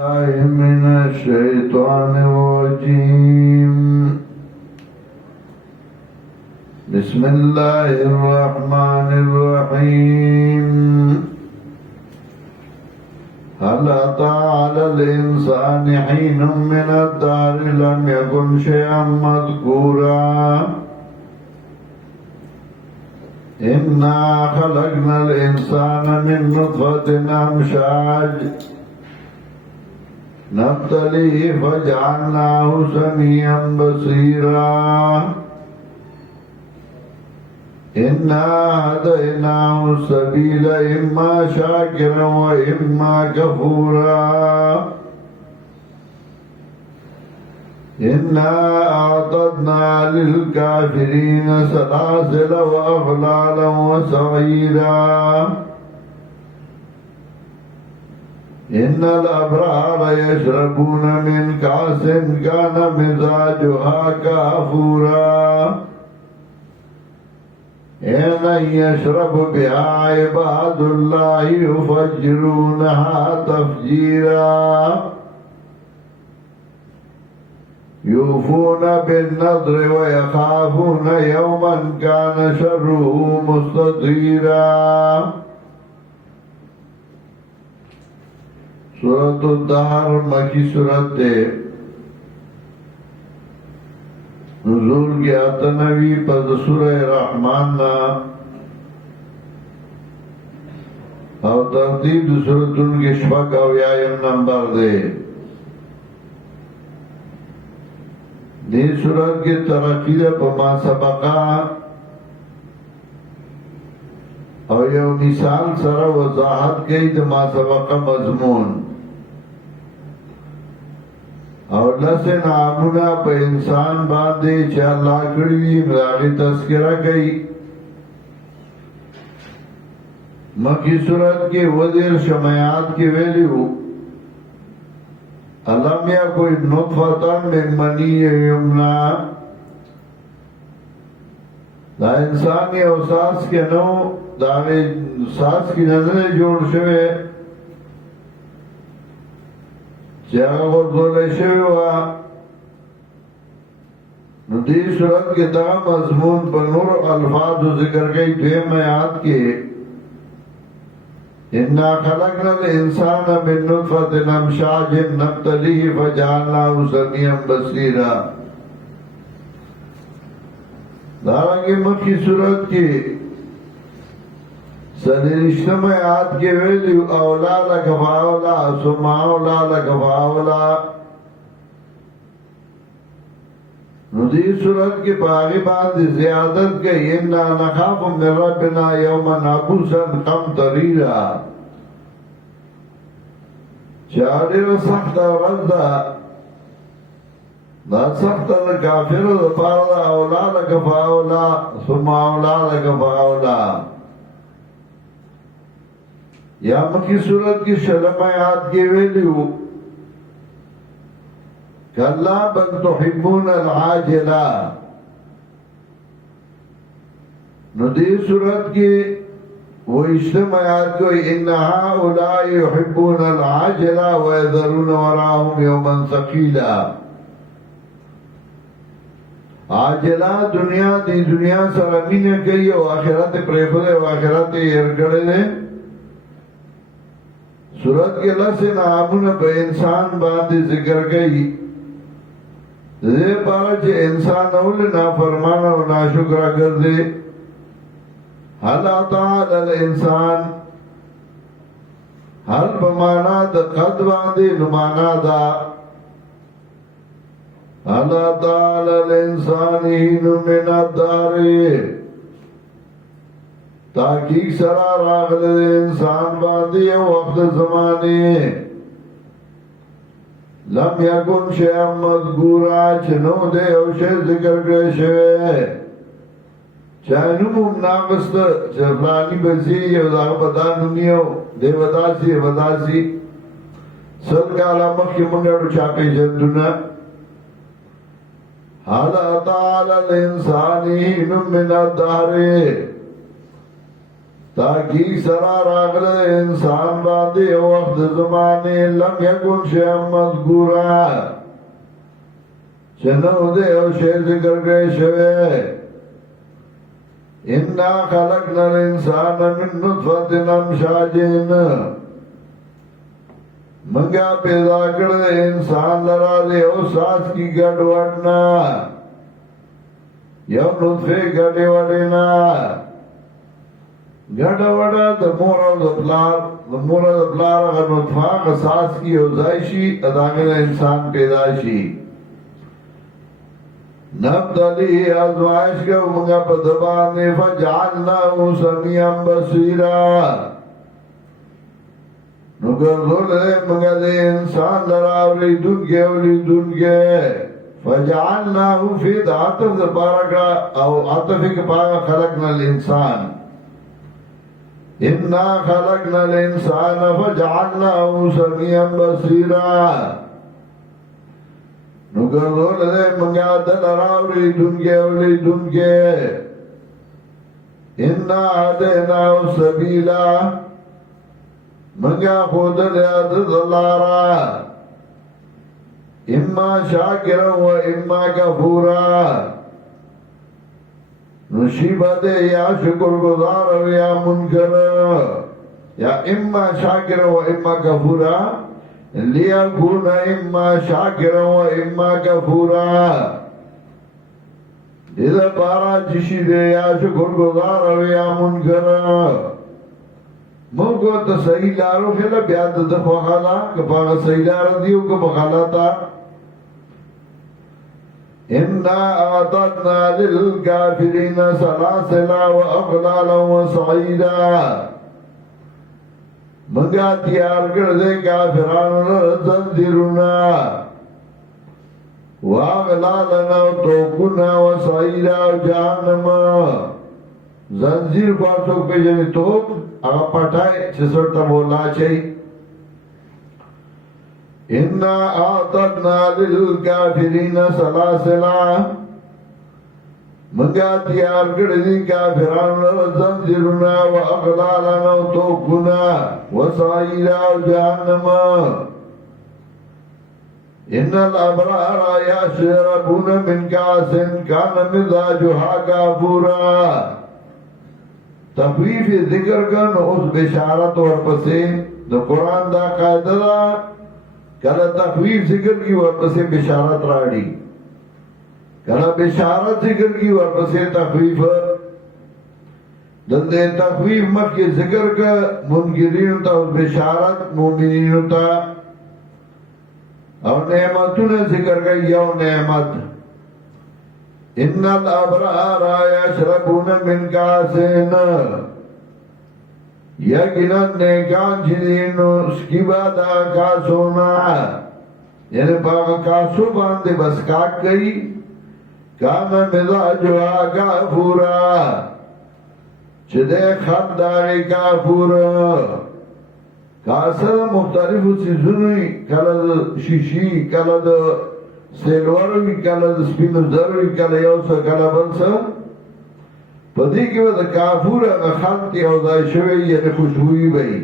من الشيطان الرجيم. بسم الله الرحمن الرحيم. هل أتى على الإنسان حين من الدهر لم يكن شيئا مذكورا. إنا خلقنا الإنسان من نطفة أمشاج نبتليه فجعلناه سميعا بصيرا. إنا هديناه السبيل إما شاكرا وإما كفورا. إنا أعتدنا للكافرين سلاسل وأغلالا وسعيرا. إن الأبرار يشربون من كأس كان مزاجها كافورا. إن يشرب بها عباد الله يفجرونها تفجيرا. يوفون بالنذر ويخافون يوما كان شره مستطيرا. سورة الدهر مکی سورت دے. نزول کی اتنوی پس سورہ رحمان نا او ترتیب سورتن کی شفق او یایم نمبر دے. دی سورت کی ترقی دے پما سبقا او یو مثال سره وضاحت کئی د ما سبقا مضمون او لسه نامونه په انسان باندې چې الله کړی دی راغی تذکرہ کوي. مکی صورت کې وزیر شمایات کې ویلیو علم یکن نطفة من منی یمنا. دا انسان یو ساس کې نو داغه ساس کې نظر جوړ شوه چې هغه ورغول شوی و. نو دې صورت کې دا مضمون په نور الفاظ ذکر کوي. دویم آیات کې انا خلقنا الانسان من نطفة امشاج نبتليه فجعلناه سميعا بصيرا. دارنګه مکی صورت کې سدرشتم آیات کے ویلی اولا لکفاولا ثم اولا لکفاولا. ندی صورت کی پاغی باند زیادت گئی. انا نخاف من ربنا یوما عبوسا قمطریرا. چاری سخت ورزا دا سخت کافر دا پارا اولا لکفاولا ثم اولا لکفاولا. یا مکی صورت کی شلم آیات کی ویلیو کلا بل تحبون العاجلہ. نو دی صورت کی وہ اشتم آیات کو ان هؤلاء يحبون العاجلہ ويذرون وراهم يوما ثقيلا. عاجلہ دنیا دی دنیا سرمین گئی و آخرت پریخلے و آخرت ارگڑے. صورت کے لسے نامون پہ انسان باندې ذکر گئی. دے پارا چے انسان اول نافرمانا و ناشکرہ کر دے. حل آتا الانسان حل بمانا دا قد باندے نمانا دا. حل آتا الانسان ہین من الدارے. تحقیق سرا راغل انسان باندی وقت زمانے لم یکن شیئا مذکورا چنو دے او شیئ ذکر کرے شوئے چاہنموم ناقست چفلانی بسی یو دا بدا نمیو دے بداسی بداسی سل کالا مخی منگڑو چاپی جندونا. حال اتا علی الانسانی من الدہرے تحقیق سرا راغله انسان باندې او وخت زمانه لم یکن شیئا مذکورا چنو دے او شی ذکر گئے شوے انا خلقنا الانسان من نطفت امشاجین منگا پیدا کرده انسان لرا دے او ساس کی گڑ وڑنا یو نطفه گڑی وڑنا گڑ وڑا دا مور او دا پلار اگر نطفه اگر ساس کی اوزائشی اداغن انسان پیدا شی نبتلی ازمائش کے منگا پدبانی فجعلناہو سمیعا بصیرا نگر دولے منگا دے انسان لراولی دن کے فجعلناہو فید عطف دا پارا کا او عطفی کے پارا خلقنا الانسان انا خلقنا الانسان فجعلناہو سمیعا بصیرا نگر دولے منگا دل راولی دن کے انا آدیناو سبیلا منگا خود لیاد دلارا اما شاکرا و اما کفورا نشیبت یا شکر گزار و یا منکر یا اما شاکرا و اما کفورا لِيَكُونَ إِمَّا شَاكِرًا وَإِمَّا كَفُورًا دیدہ پارا چشی دے یا شکر گزار و یا منکر موکو تا صحیح لارو خیلا بیاد دفع خالا کپاگا صحیح لارو دیو کپا تا اِنَّا آتَتْنَا لِلْكَافِرِينَ سَلَاسِلَا وَأَغْلَالًا وَسَعِيدًا منگا تیار کردے کافران زنجیرونا واغلالنا توقنا وسعیرا جہنم زنجیر پارسوک پہ جنی توق اگا پٹھائے چسرتا بولا چاہی انا آتدنا للکافرین سلاسلا منگا تیار کردی کافران زنجیرنا و اغلالنا و توقنا و سعیرا و جہنم ان الابرار یشربون من کاس کان مزاجها کافورا تخویف ذکر کن اس بشارت ورپسے دا قرآن دا قاعدہ دا کلا تخویف ذکر کی ورپسے بشارت راڑی کلا بشارت ذکر کی ورپسے تخویف دلدے تخویف مخ کے ذکر کا منکرین تا بشارت مومنین تا اور نعمتون ذکر کا یو نعمت ان الابرار یشربون من کاسین یقینا نیکان چیزین اس کی بادا کاسونا یعنی پاک کاسو باندے بس کاک گئی کانا مزاجوا کافورا چدے خط داری کافور کاسا مختلف چیزونی کلد شیشی کلد سیلوروی کلد سپینو زروی کلد یوسا کلد بلسا پدی کی وقت کافور اگا خط یوزائی شوی یعنی خوشبوئی بئی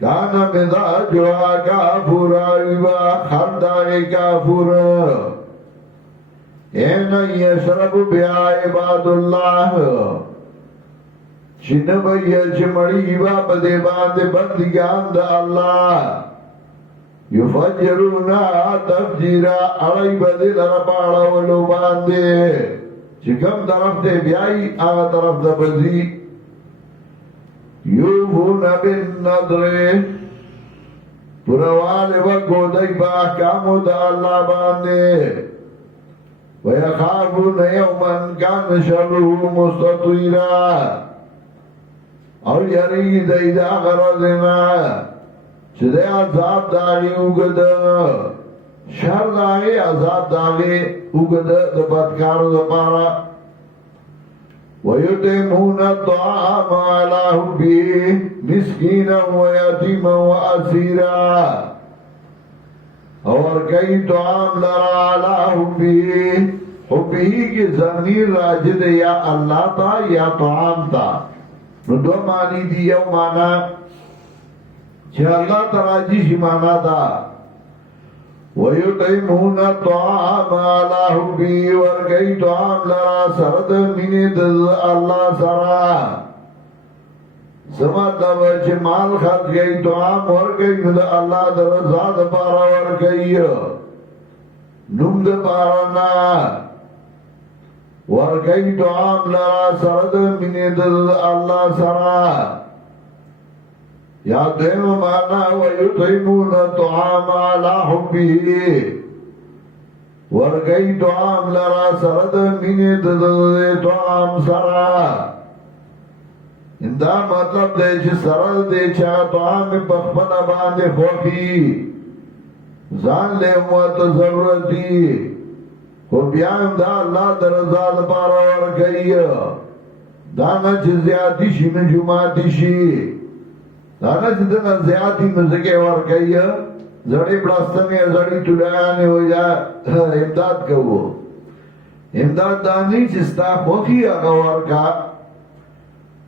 کانا مزاجوا کافورا ویبا خط داری کافور اینا یشرب بیا عباد اللہ چن بھئی چمڑی با بدے باندے بندگان دا اللہ یفجرونا تفجیرا اڑائی بدے لرپاڑا ولو باندے چکم طرف دے بیائی آغا طرف دا بزی یوفون بن نظرے پروال وگو دائی با احکامو دا اللہ باندے وَيَخَافُونَ يَوْمًا كَانَ شَرُّهُ مُسْتَطِيرًا اور یاری دیدا غرضنا چدے عذاب داغی اگد شر داغی عذاب داغی اگد دبادکار دپارا وَيُطِعِمُونَ الطَّعَامَ عَلَى حُبِّهِ مِسْكِينًا وَيَتِيمًا وَأَسِيرًا اور کئی طعام لرا عَلَى حُبِّهِ حُبِّهِ کی ضمیر راجد یا اللہ تا یا طعام تا نو دو معنی دی یو معنی چه اللہ تراجی شی معنی دا وَيُطْعِمُونَ الطَّعَامَ عَلَى حُبِّهِ ورگئی طعام لرا سرد من دل اللہ سرا سمطلب چه مال خرج گئی طعام ورگئی ند اللہ در رضا دپارا ورگئی نم دپارنا ورگئی طعام لرا سرد من دل اللہ سرا یا دیم مانا وَيُطْعِمُونَ الطَّعَامَ عَلَى حُبِّهِ ورگئی طعام لرا سرد من دل طعام سرا اندا مطلب دے چه سرد دے چا طعام بخبن باندے خوخی زان لے موت ضرورتی خو بیان دا اللہ در رضا دپارا ورگئی دانا چه زیادی شی نجوماتی شی دانا چه دنا زیادی نزگے ورگئی زڑی بلستنی زڑی تلیانی ہو جا امداد کرو امداد دانی چستا خوخی اگا ورگا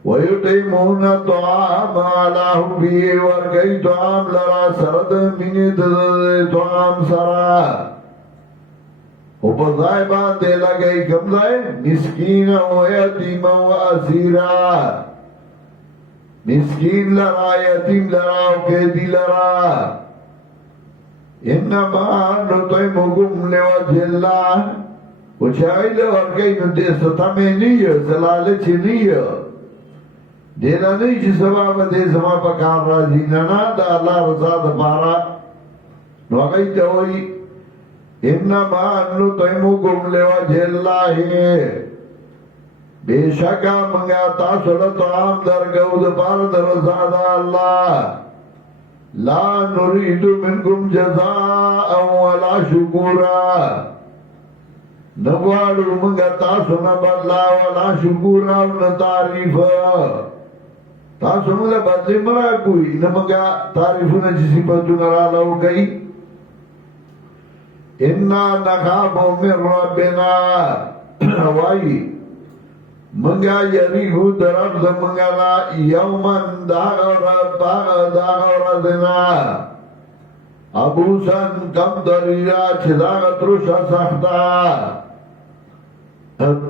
وَيُطْعِمُونَ الطَّعَامَ عَلَى حُبِّهِ ورگئی طعام لرا سرد من دل طعام سرا اوپر ضائع باندے لگئی کم ضائع مسکین و یتیم و اسیرا مسکین لرا یتیم لرا و قیدی لرا انما نطعمکم لوجه اللہ و چاہی لورگئی ندیستا میں نہیں ہے زلالچ نہیں ہے دینا نہیں چی سباب دے زمان پا کام رازی نانا دا اللہ رضا دا پارا نو اگئی تاوئی انما نطعمکم لوجه اللہ بے شکا منگا تاثر طعام درگو دا پار دا رضا دا اللہ لا نريد منکم جزاء ولا شکورا نگوارو منگا تاثر نبدلا ولا شکورا ونتعریفا تاسو موږ بدلی مرا کوئی نمګه تعریفونه چې صفاتونه را لو گئی ان نخاف من ربنا وای منګه یریغو درب زمنګه لا یومن دا دنا ابو سن کم دریا چې دا ترشا سختا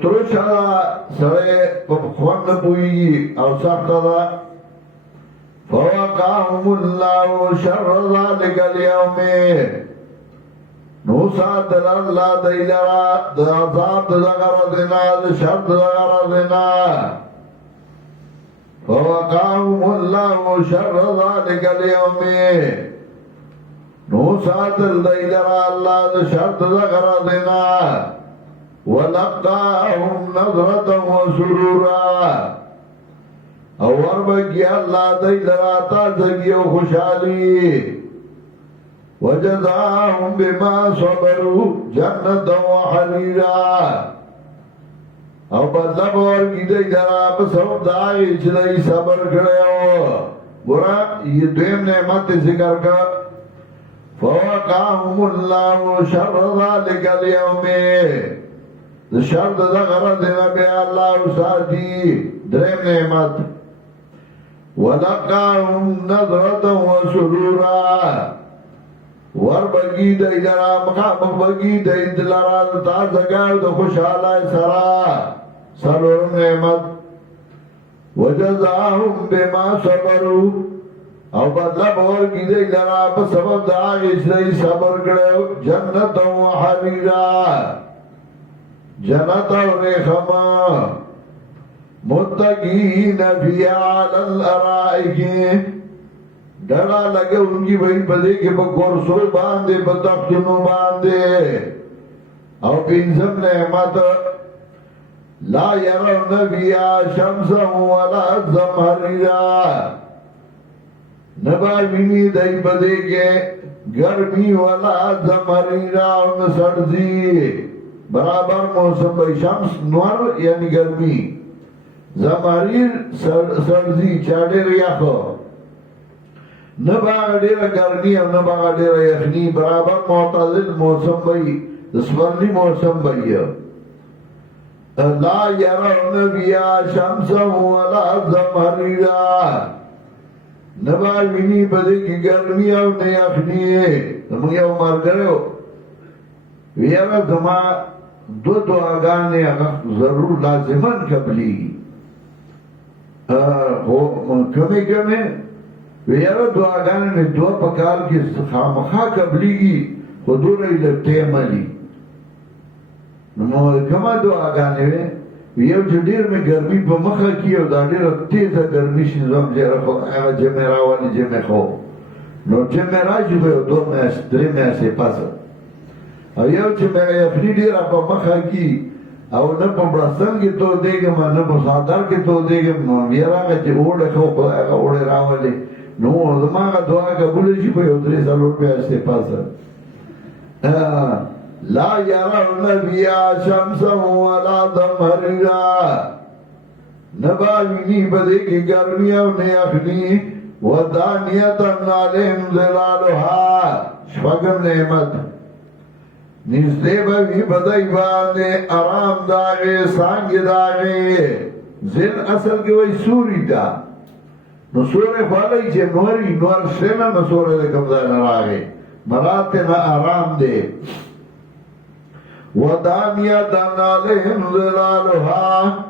ترشا سره په خوان پوي او سختا فوقاهم الله شر ذلك اليوم نو ساتل الله دیلرا د عذاب دغر دینا د شر دغر دینا فوقاهم الله شر ذلك اليوم نو ساتل دیلرا الله د شر دغر دینا ولقاهم نظرة وسرورا اور بگی اللہ دی لراتا زگی و خوشحالی وجزاهم بما صبروا جنتا و حریرا او بدلب ورگی دی لرا بسو دائی چلی صبر کرے ہو برا یہ دویم نعمت ذکر کر فوقاهم اللہ شر ذالک اليوم شر دغر دینا بے اللہ ساتی دریم نعمت وَلَقَاهُمْ نَظْرَةً وَسُرُورًا وَرْبَگِي دَي لَرَا مَخَامَ بَگِي دَي دِلَرَا تَازَگَاو دَ خُشْحَالَئِ سَرَا سَرُورُ نعمت وَجَزَاهُمْ بِمَا صَبَرُوا او بدلا بورگی دَي لَرَا بسبب دَعَيِشْ دَي صبر کرو جَنَّةً وَحَرِيرًا جنت و ریخما متقین فی علی الارائک ڈرا لگے ان کی بھئی بدے کے بکورسو باندے بتختنو باندے او پینزم نعمت لا یرون فیہا شمسا ولا زمہریرا نبا بینی دائی بدے کے گرمی ولا زمہریرا ان سرزی برابر موسم بھئی شمس نور یعنی گرمی زماریر سرزی چاڑے ریاخو نباغ دیر گرمی او نباغ دیر یخنی برابر معتدل موسم بھئی دسورلی موسم بھئی لا يرون بها شمسا ولا زمهريرا نبا ویني بده کی ګرمي او نه یخني موږ یو مرګرو ویرا زما دو دعاګانې هغه ضرور لازمن قبلي هو کمی ویرا دعاګانې مې دعا په کال کې خامخا قبليږي حضور له تیمالي نو کما دعاګانې یو چې ډیر مې ګرمي په مخه کې او دا ډیره تیزه ګرمي شي زم چې هغه جمع راولي جمع خو نو جمع راځي به دوه میاشتې درې میاشتې پاسه او یو چې مې یخني ډیره په مخه کې او نه په برسن کې تو دیګم نه په سادار کې تو دیګم نو بیا راغی چې اوړه خو هغه اوړه راولي نو زموږه دعا قبول شي په یو درې څلور میاشتې پاسه لا يرون بها شمسا ولا زمهريرا نبا ویني بده کی گرمی او نه یخني ودانیت عليهم ظلالها شپږم نعمت نږدې به وي بدای باندې آرام داغه څنګه داغه ځل اصل کې وای سوري دا نو سورې خالي چې نور شنه نو سورې کوم ځای نه راغی مراتب آرام دی ودانیت علیهم ظلالها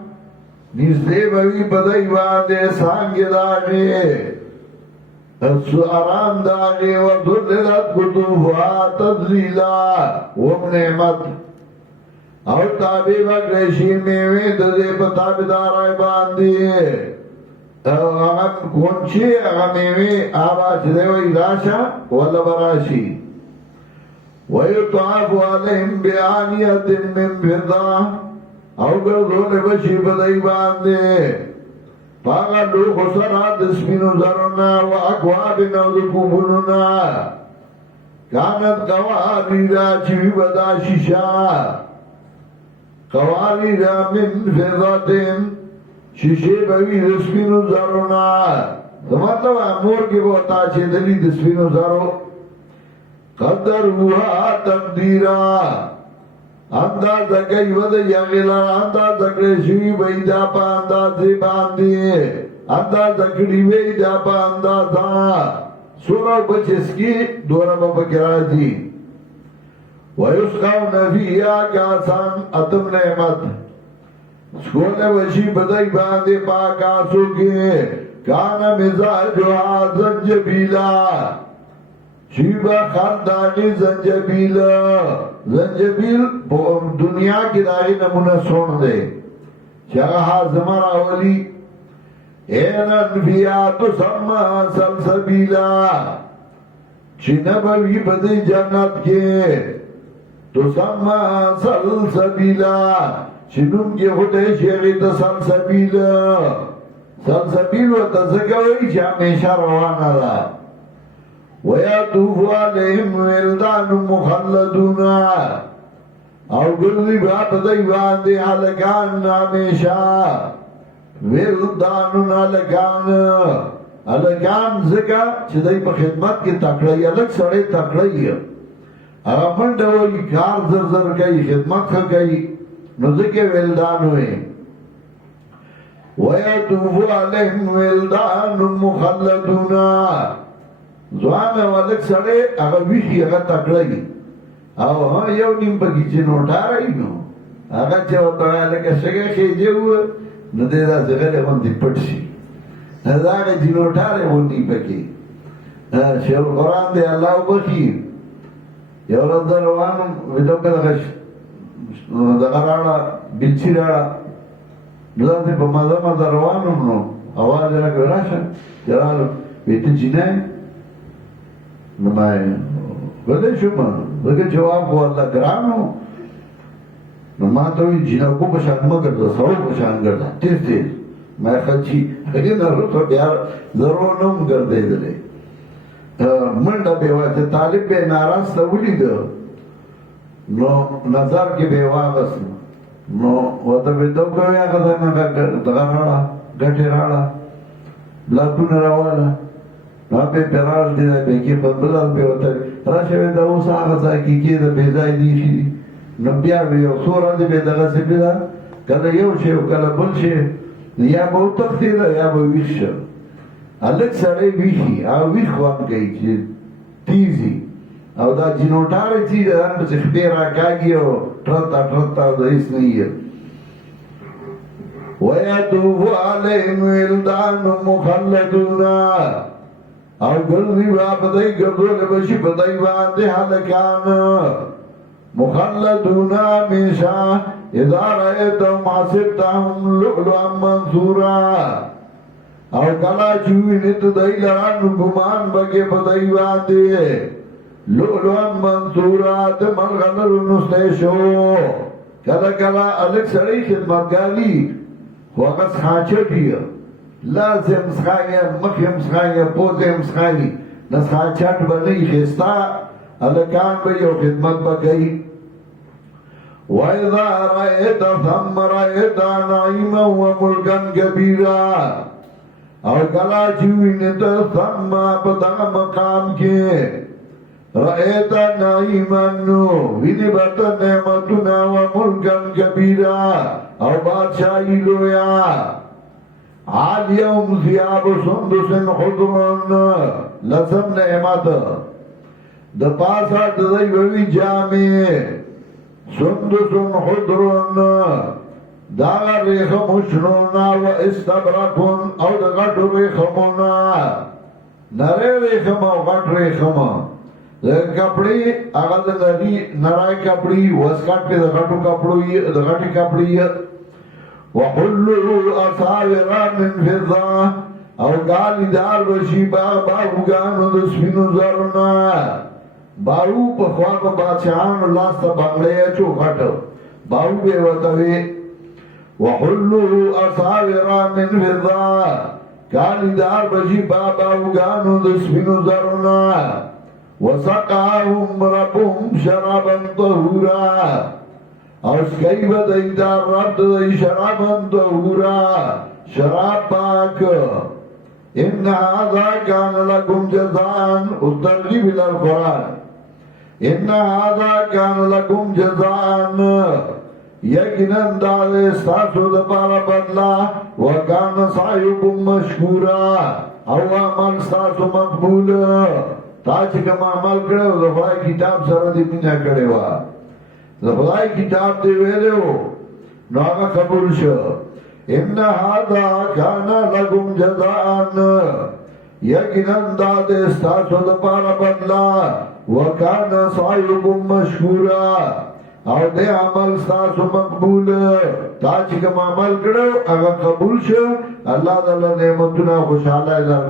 نزدې بوي بدای باندې څنګه داغه آرام داغه و ذللت قطوفها تذلیلا وم نعمت او تابع وګرشي میوه د دې په تابعدارای باندې هغه کونچی هغه میوه آواز دی وای راشه ولا براشي ويطاف عليهم بآنية من فضة او گردون بشی بدائی باندے پاگا دو خسرات اسمینو زرنا و اکواب نوزکوبنونا کانت قواری را چوی بدا شیشا قواری را من فضاتن شیشے بوی اسمینو زرنا مطلب امور کی بہتا چھے دلی اسمینو زرو قدرها تقدیرا انداز کئی ود یغلا انداز کئی شوی بیدا پا اندازی باندی انداز کئی بیدا پا اندازا سورا بچس کی دورا بابا کرازی ویسقاو نفیہ کاسان اتم نعمت سکول وشی بدائی باندی پاکاسو کے کانا مزاجوها زنجبیلا شیبا خاندانی زنجبیل دنیا کی داغی نمونہ سون دے چاہا حازمہ راولی این انفیات سمہ سلسبیلا چنبوی بدی جنت کے تو سمہ سلسبیلا چنم کے خودے شیغی تا سلسبیل و تزکوی چا ہمیشہ روانا دا وَيَطُوفُ عَلَيْهِمْ وِلْدَانٌ مُخَلَّدُونَ او گردی بات دی باندے حلقان ہمیشہ وِلْدَانٌ حلقان زکا چھ دی پا خدمت کی تکڑائی الگ سڑے تکڑائی اگا من ڈوئی کار زر کئی خدمت خا کئی نزکے وِلْدان ہوئے وَيَطُوفُ عَلَيْهِمْ وِلْدَانٌ مُخَلَّدُونَ زوان ولک سڑے اگا ویخی اگا تکڑی او یو نیم پکی چی نوٹا رئی نو اگا چاوتا ہے لکا شگا خیجے ہوئے نو دے دا زغل ہوندی پٹشی دا اگا چی نوٹا رئی ہوندی پکی شیل قرآن دے اللہ بخی یو رد روانم ویدو که دغا راڑا بلچی راڑا نو تی پا مزا روانم نو آواز رکو راشا جرالو بیتی چینای نمائے بلے شما بلکہ جواب کو اللہ گرانو نما توی جنکو پشان مگرد سرو پشان گرد تیز میں خلچی اگر نرو تو بیار ضرور نم گردے دلے منڈا بیواتے طالب بے ناراض تولی دو نو نظر کی بیواغس نو وطا بیدو کوئی آگا دانا دغا راڑا گٹی راڑا بلاکون راوالا نابے پیرال دینا بے کی بلال بے ہوتا ہے راشوے دا اوسا آغا سا کی دا بیزائی دیشی دی نبیا بے او سورا دی بے دغا سی بلا کله یو شی او کله بل شی یا به وتښتېده یا به ویښ شه هلک سړی ویښي او ویښ خوند کوي چې تیزي او دا جینوټاره چې د ان پسې خپې راکاږي او ټرتا ټرتا او د هېڅ نه یې ویطوف علیهم ولدان مخلدون او ګرځي به په دوی ګرځولې به شي په دوی باندې هلکان مخلدون همیشه اذا رأيتهم حسبتهم لؤلؤا منثورا او کله چې وینې ته دوی لره نو ګمان به کې په دوی باندې لؤلؤا منثورا د مرغلرو نستی شو کله کله هلک سړی خدمتګاري خو هغه څښاچټ یې لاس یې هم څښایي مخ یې هم څښایي پوزه یې هم څښایي نه څښاچټ به نه وي ښایسته هلکان به یو خدمت به کوي وَإِذَا رَأَيْتَ ثَمَّ رَأَيْتَ نَعِيمًا وَمُلْكًا كَبِيرًا او کله چې وینې ته ثم په دغه مقام کې رأيت نعيما وینې به ته نعمتونه وملکا کبیرا او بادشاهي لویه عالیهم ثياب سندس خضر لسم نعمت د پاسه د دوی وی جامې سندس خضر داغا ریخم شنونا و استبرکون او دا غٹ ریخمونا نره ریخم او غٹ ریخم دا کپڑی اگا دا نرائی کپڑی وسکٹ پی دا غٹو کپڑی وحلو اصاورا من فضا او گالی دار بشی باغوگانو دا سپینو زرنا باو پخواق بادشاہانو لاستا بنگلے چو غٹ باو بے وطوی وحلو اصاورا من فضا کالی دار بشی باغوگانو دا سپینو زرنا وسقاهم ربهم شرابا طهورا او سکی با دیتا رب دی شرابا طهورا شراب پاک ان هذا كان لكم جزاء الترغيب الى القران ان هذا كان لكم جزاء یقینا دال استاسو د پاره بدلا وکانه سایکم مشکورا او عمل استاسو مقبول تا چې کوم عمل کړو د خدای کتاب سره دې مینا کړو د خدای کتاب دې ویلو نو هغه قبول شو ان هذا كان لكم جزاء یقینا دال استاسو د پاره بدلا وکانه سایکم مشکورا او دې عمل تاسو مقبول تا چې کوم عمل کړو هغه قبول شو الله تعالی نعمتونه خوشاله درکړي